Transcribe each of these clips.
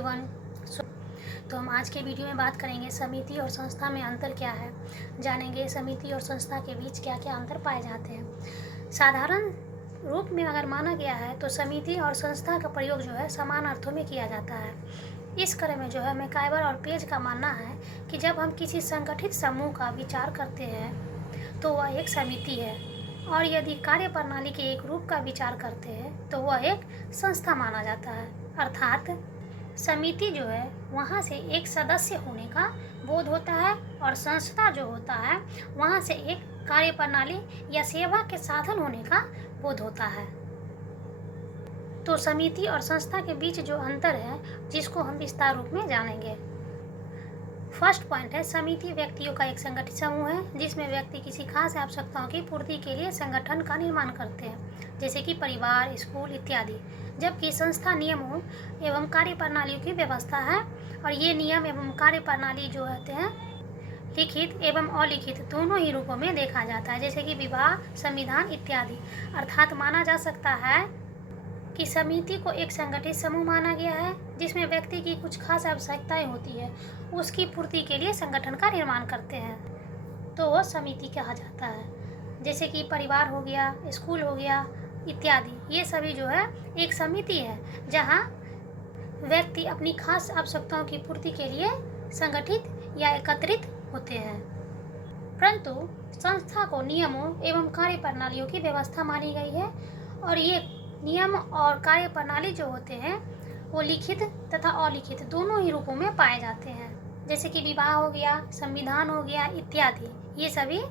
Everyone. तो हम आज के वीडियो में बात करेंगे समिति और संस्था में अंतर क्या है, जानेंगे समिति और संस्था के बीच क्या क्या अंतर पाए जाते हैं। साधारण रूप में अगर माना गया है तो समिति और संस्था का प्रयोग जो है समान अर्थों में किया जाता है। इस क्रम में जो है मैकाइवर और पेज का मानना है कि जब हम किसी संगठित समूह का विचार करते हैं तो वह एक समिति है, और यदि कार्य प्रणाली के एक रूप का विचार करते हैं तो वह एक संस्था माना जाता है। अर्थात समिति जो है वहाँ से एक सदस्य होने का बोध होता है, और संस्था जो होता है वहाँ से एक कार्य प्रणाली या सेवा के साधन होने का बोध होता है। तो समिति और संस्था के बीच जो अंतर है जिसको हम विस्तार रूप में जानेंगे। फर्स्ट पॉइंट है, समिति व्यक्तियों का एक संगठित समूह है जिसमें व्यक्ति किसी खास आवश्यकताओं की पूर्ति के लिए संगठन का निर्माण करते हैं, जैसे कि परिवार, स्कूल इत्यादि। जबकि संस्था नियमों एवं कार्य प्रणालियों की व्यवस्था है, और ये नियम एवं कार्य प्रणाली जो होते हैं लिखित एवं अलिखित दोनों ही रूपों में देखा जाता है, जैसे कि विवाह, संविधान इत्यादि। अर्थात माना जा सकता है कि समिति को एक संगठित समूह माना गया है जिसमें व्यक्ति की कुछ खास आवश्यकताएं होती है, उसकी पूर्ति के लिए संगठन का निर्माण करते हैं तो वह समिति कहा जाता है। जैसे कि परिवार हो गया, स्कूल हो गया इत्यादि, ये सभी जो है एक समिति है जहां व्यक्ति अपनी खास आवश्यकताओं की पूर्ति के लिए संगठित या एकत्रित होते हैं। परंतु संस्था को नियमों एवं कार्य प्रणालियों की व्यवस्था मानी गई है, और ये नियम और कार्य प्रणाली जो होते हैं वो लिखित तथा अलिखित दोनों ही रूपों में पाए जाते हैं, जैसे कि विवाह हो गया, संविधान हो गया इत्यादि। ये सभी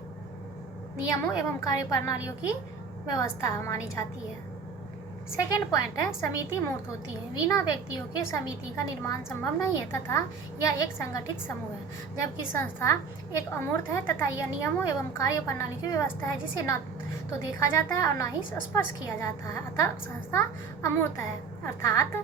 नियमों एवं कार्य प्रणालियों की व्यवस्था मानी जाती है। सेकेंड पॉइंट है, समिति मूर्त होती है। बिना व्यक्तियों के समिति का निर्माण संभव नहीं है तथा यह एक संगठित समूह है, जबकि संस्था एक अमूर्त है तथा यह नियमों एवं कार्य प्रणाली की व्यवस्था है जिसे न तो देखा जाता है और न ही स्पर्श किया जाता है, अतः संस्था अमूर्त है। अर्थात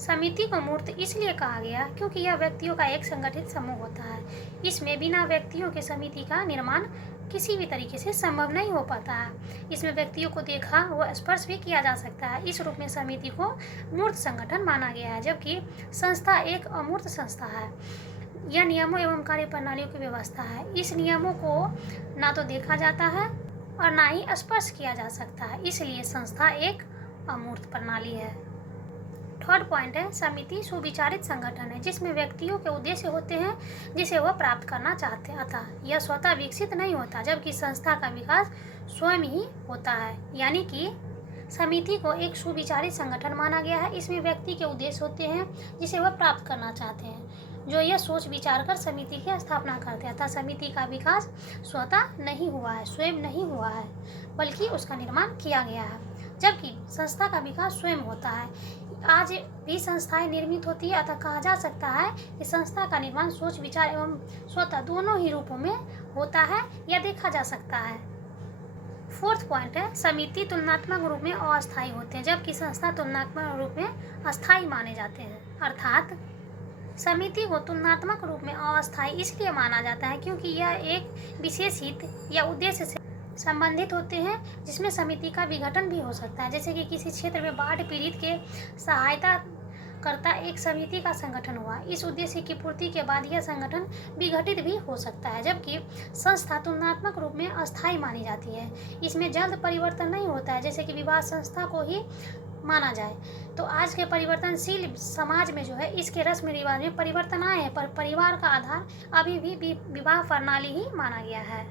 समिति को मूर्त इसलिए कहा गया क्योंकि यह व्यक्तियों का एक संगठित समूह होता है। इसमें बिना व्यक्तियों के समिति का निर्माण किसी भी तरीके से संभव नहीं हो पाता है। इसमें व्यक्तियों को देखा व स्पर्श भी किया जा सकता है। इस रूप में समिति को मूर्त संगठन माना गया है, जबकि संस्था एक अमूर्त संस्था है। यह नियमों एवं कार्य प्रणालियों की व्यवस्था है। इस नियमों को ना तो देखा जाता है और ना ही स्पर्श किया जा सकता है, इसलिए संस्था एक अमूर्त प्रणाली है। थर्ड पॉइंट है, समिति सुविचारित संगठन है जिसमें व्यक्तियों के उद्देश्य होते हैं जिसे वह प्राप्त करना चाहते हैं, अतः यह स्वतः विकसित नहीं होता, जबकि संस्था का विकास स्वयं ही होता है। यानी कि समिति को एक सुविचारित संगठन माना गया है। इसमें व्यक्ति के उद्देश्य होते हैं जिसे वह प्राप्त करना चाहते हैं, जो यह सोच विचार कर समिति की स्थापना करते हैं, अतः समिति का विकास स्वतः नहीं हुआ है, स्वयं नहीं हुआ है, बल्कि उसका निर्माण किया गया है। जबकि संस्था का विकास स्वयं होता है। आज भी संस्थाएं निर्मित होती है, अतः कहा जा सकता है कि संस्था का निर्माण सोच विचार एवं स्वतः दोनों ही रूपों में होता है या देखा जा सकता है। फोर्थ पॉइंट है, समिति तुलनात्मक रूप में अस्थायी होते हैं जबकि संस्था तुलनात्मक रूप में अस्थायी माने जाते हैं। अर्थात समिति को तुलनात्मक रूप में अस्थायी इसलिए माना जाता है क्योंकि यह एक विशेष हित या उद्देश्य से संबंधित होते हैं, जिसमें समिति का विघटन भी हो सकता है। जैसे कि किसी क्षेत्र में बाढ़ पीड़ित के सहायता करता एक समिति का संगठन हुआ, इस उद्देश्य की पूर्ति के बाद यह संगठन विघटित भी हो सकता है। जबकि संस्था तुलनात्मक रूप में अस्थायी मानी जाती है, इसमें जल्द परिवर्तन नहीं होता है। जैसे कि विवाह संस्था को ही माना जाए तो आज के परिवर्तनशील समाज में जो है इसके रस्म रिवाज में परिवर्तन आए हैं, पर परिवार का आधार अभी भी विवाह प्रणाली ही माना गया है।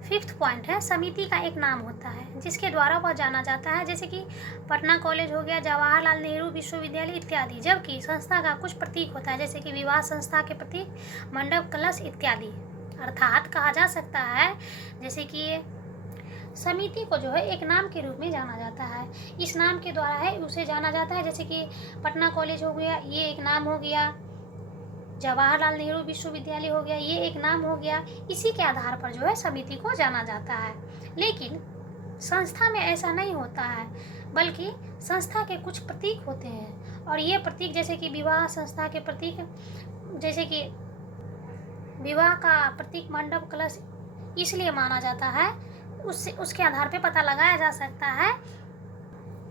फिफ्थ पॉइंट है, समिति का एक नाम होता है जिसके द्वारा वह जाना जाता है, जैसे कि पटना कॉलेज हो गया, जवाहरलाल नेहरू विश्वविद्यालय इत्यादि। जबकि संस्था का कुछ प्रतीक होता है, जैसे कि विवाह संस्था के प्रतीक मंडप, कलश इत्यादि। अर्थात कहा जा सकता है जैसे कि समिति को जो है एक नाम के रूप में जाना जाता है, इस नाम के द्वारा है उसे जाना जाता है। जैसे कि पटना कॉलेज हो गया, ये एक नाम हो गया, जवाहरलाल नेहरू विश्वविद्यालय हो गया, ये एक नाम हो गया। इसी के आधार पर जो है समिति को जाना जाता है। लेकिन संस्था में ऐसा नहीं होता है, बल्कि संस्था के कुछ प्रतीक होते हैं, और ये प्रतीक जैसे कि विवाह संस्था के प्रतीक, जैसे कि विवाह का प्रतीक मंडप, कलश इसलिए माना जाता है, उसके आधार पर पता लगाया जा सकता है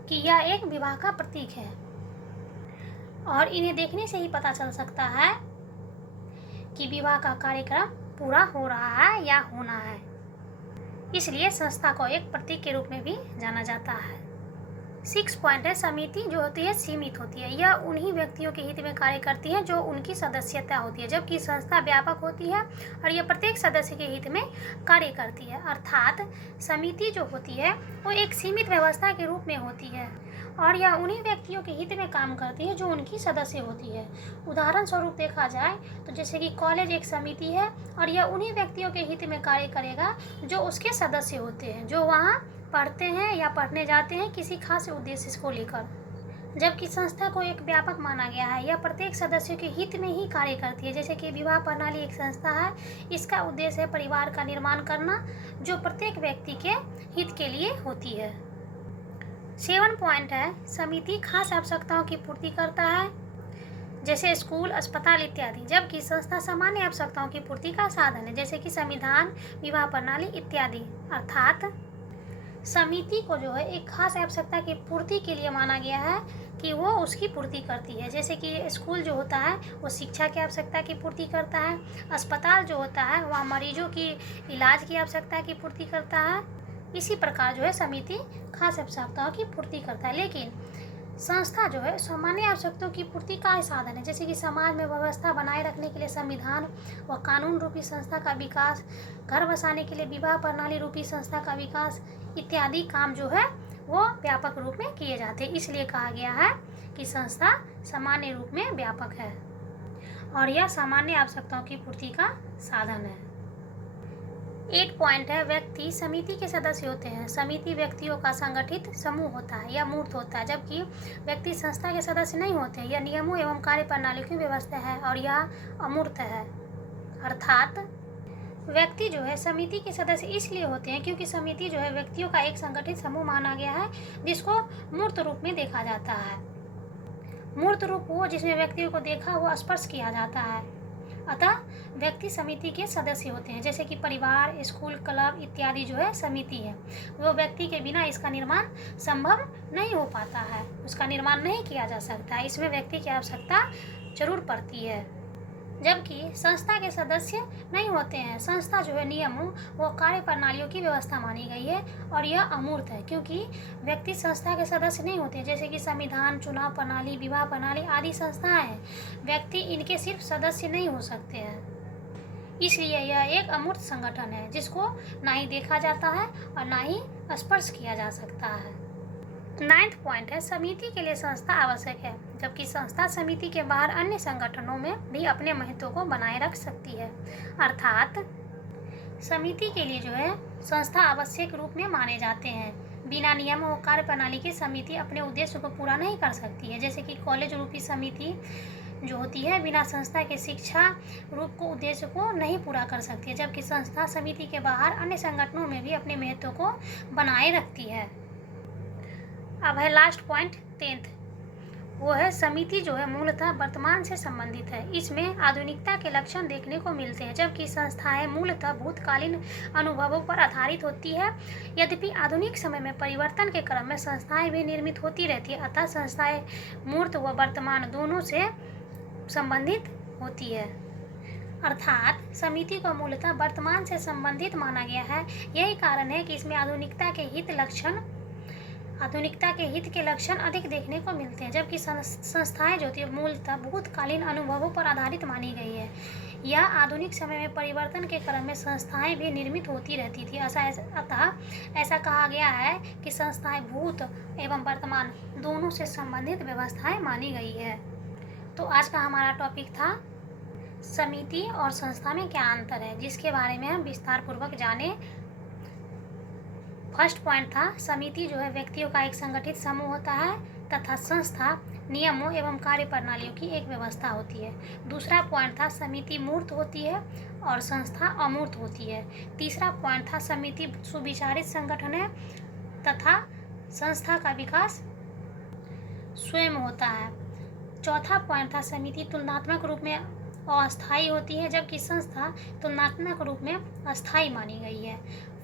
कि यह एक विवाह का प्रतीक है। और इन्हें देखने से ही पता चल सकता है कि विवाह का कार्यक्रम पूरा हो रहा है या होना है। इसलिए संस्था को एक प्रतीक के रूप में भी जाना जाता है। 6 पॉइंट है, समिति जो होती है सीमित होती है। यह उन्हीं व्यक्तियों के हित में कार्य करती है जो उनकी सदस्यता होती है, जबकि संस्था व्यापक होती है और यह प्रत्येक सदस्य के हित में कार्य करती है। अर्थात समिति जो होती है वो एक सीमित व्यवस्था के रूप में होती है और यह उन्हीं व्यक्तियों के हित में काम करती है जो उनकी सदस्य होती है। उदाहरण स्वरूप देखा जाए तो जैसे कि कॉलेज एक समिति है और यह उन्हीं व्यक्तियों के हित में कार्य करेगा जो उसके सदस्य होते हैं, जो वहाँ पढ़ते हैं या पढ़ने जाते हैं किसी खास उद्देश्य को लेकर। जबकि संस्था को एक व्यापक माना गया है, यह प्रत्येक सदस्य के हित में ही कार्य करती है। जैसे कि विवाह प्रणाली एक संस्था है, इसका उद्देश्य है परिवार का निर्माण करना जो प्रत्येक व्यक्ति के हित के लिए होती है। 7 पॉइंट है, समिति खास आवश्यकताओं की पूर्ति करता है जैसे स्कूल, अस्पताल इत्यादि, जबकि संस्था सामान्य आवश्यकताओं की पूर्ति का साधन है जैसे कि संविधान, विवाह प्रणाली इत्यादि। अर्थात समिति को जो है एक खास आवश्यकता की पूर्ति के लिए माना गया है कि वो उसकी पूर्ति करती है। जैसे कि स्कूल जो होता है वो शिक्षा की आवश्यकता की पूर्ति करता है, अस्पताल जो होता है वह मरीजों की इलाज की आवश्यकता की पूर्ति करता है। इसी प्रकार जो है समिति खास आवश्यकताओं की पूर्ति करता है। लेकिन संस्था जो है सामान्य आवश्यकताओं की पूर्ति का साधन है जैसे कि समाज में व्यवस्था बनाए रखने के लिए संविधान व कानून रूपी संस्था का विकास, घर बसाने के लिए विवाह प्रणाली रूपी संस्था का विकास इत्यादि काम जो है वो व्यापक रूप में किए जाते हैं। इसलिए कहा गया है कि संस्था सामान्य रूप में व्यापक है और यह सामान्य आवश्यकताओं की पूर्ति का साधन है। 8 पॉइंट है, व्यक्ति समिति के सदस्य होते हैं। समिति व्यक्तियों का संगठित समूह होता है या मूर्त होता है, जबकि व्यक्ति संस्था के सदस्य नहीं होते। यह नियमों एवं कार्य प्रणाली की व्यवस्था है और यह अमूर्त है। अर्थात व्यक्ति जो है समिति के सदस्य इसलिए होते हैं क्योंकि समिति जो है व्यक्तियों का एक संगठित समूह माना गया है जिसको मूर्त रूप में देखा जाता है। मूर्त रूप वो जिसमें व्यक्तियों को देखा हुआ स्पर्श किया जाता है। अतः व्यक्ति समिति के सदस्य होते हैं जैसे कि परिवार, स्कूल, क्लब इत्यादि जो है समिति है। वो व्यक्ति के बिना इसका निर्माण संभव नहीं हो पाता है, उसका निर्माण नहीं किया जा सकता। इसमें व्यक्ति की आवश्यकता जरूर पड़ती है। जबकि संस्था के सदस्य नहीं होते हैं। संस्था जो है नियमों व कार्य प्रणालियों की व्यवस्था मानी गई है और यह अमूर्त है क्योंकि व्यक्ति संस्था के सदस्य नहीं होते। जैसे कि संविधान, चुनाव प्रणाली, विवाह प्रणाली आदि संस्थाएं हैं, व्यक्ति इनके सिर्फ सदस्य नहीं हो सकते हैं। इसलिए यह एक अमूर्त संगठन है जिसको ना ही देखा जाता है और ना ही स्पर्श किया जा सकता है। 9 पॉइंट है, समिति के लिए संस्था आवश्यक है, जबकि संस्था समिति के बाहर अन्य संगठनों में भी अपने महत्व को बनाए रख सकती है। अर्थात समिति के लिए जो है संस्था आवश्यक रूप में माने जाते हैं। बिना नियम और कार्य प्रणाली की समिति अपने उद्देश्य को पूरा नहीं कर सकती है। जैसे कि कॉलेज रूपी समिति जो होती है बिना संस्था के शिक्षा रूप को उद्देश्य को नहीं पूरा कर सकती है, जबकि संस्था समिति के बाहर अन्य संगठनों में भी अपने महत्व को बनाए रखती है। अब है लास्ट पॉइंट 10th, वो है समिति जो है मूलतः वर्तमान से संबंधित है। इसमें आधुनिकता के लक्षण देखने को मिलते हैं, जबकि संस्थाएं मूलतः भूतकालीन अनुभवों पर आधारित होती है। यद्यपि आधुनिक समय में परिवर्तन के क्रम में संस्थाएं भी निर्मित होती रहती है, अतः संस्थाएं मूर्त व वर्तमान दोनों से संबंधित होती है। अर्थात समिति को मूलतः वर्तमान से संबंधित माना गया है। यही कारण है कि इसमें आधुनिकता के हित के लक्षण अधिक देखने को मिलते हैं, जबकि संस्थाएं जो होती है मूलतः भूतकालीन अनुभवों पर आधारित मानी गई है। यह आधुनिक समय में परिवर्तन के क्रम में संस्थाएं भी निर्मित होती रहती थी। अतः ऐसा कहा गया है कि संस्थाएं भूत एवं वर्तमान दोनों से संबंधित व्यवस्थाएं मानी गई है। तो आज का हमारा टॉपिक था समिति और संस्था में क्या अंतर है, जिसके बारे में हम विस्तार पूर्वक जाने। फर्स्ट पॉइंट था समिति जो है व्यक्तियों का एक संगठित समूह होता है तथा संस्था नियमों एवं कार्य प्रणालियों की एक व्यवस्था होती है। दूसरा पॉइंट था समिति मूर्त होती है और संस्था अमूर्त होती है। तीसरा पॉइंट था समिति सुविचारित संगठन है तथा संस्था का विकास स्वयं होता है। चौथा पॉइंट था समिति तुलनात्मक रूप में अस्थायी होती है, जबकि संस्था तुलनात्मक रूप में अस्थायी मानी गई है।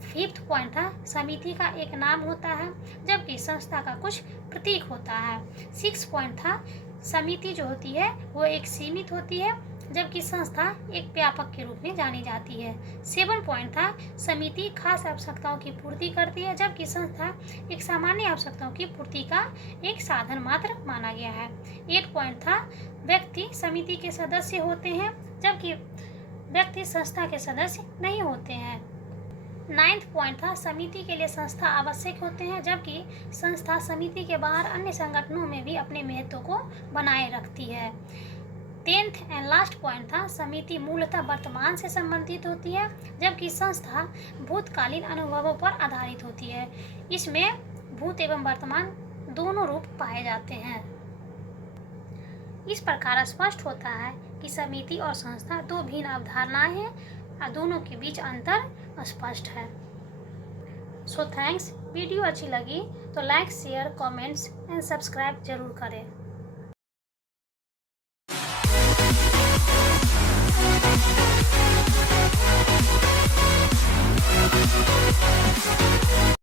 फिफ्थ पॉइंट था समिति का एक नाम होता है, जबकि संस्था का कुछ प्रतीक होता है। 6 पॉइंट था समिति जो होती है वो एक सीमित होती है, जबकि संस्था एक व्यापक के रूप में जानी जाती है। 7 पॉइंट था, समिति खास आवश्यकताओं की पूर्ति करती है, जबकि संस्था एक सामान्य आवश्यकताओं की पूर्ति का एक साधन मात्र माना गया है। 8 पॉइंट था, व्यक्ति समिति के सदस्य होते हैं, जबकि व्यक्ति संस्था के सदस्य नहीं होते हैं। 9 पॉइंट था, समिति के लिए संस्था आवश्यक होते हैं, जबकि संस्था समिति के बाहर अन्य संगठनों में भी अपने महत्व को बनाए रखती है। 10th एंड लास्ट पॉइंट था, समिति मूलतः वर्तमान से संबंधित होती है, जबकि संस्था भूतकालीन अनुभवों पर आधारित होती है। इसमें भूत एवं वर्तमान दोनों रूप पाए जाते हैं। इस प्रकार स्पष्ट होता है कि समिति और संस्था दो भिन्न अवधारणाएं हैं और दोनों के बीच अंतर स्पष्ट है। So thanks. वीडियो अच्छी लगी तो like, share, comments and subscribe जरूर करें।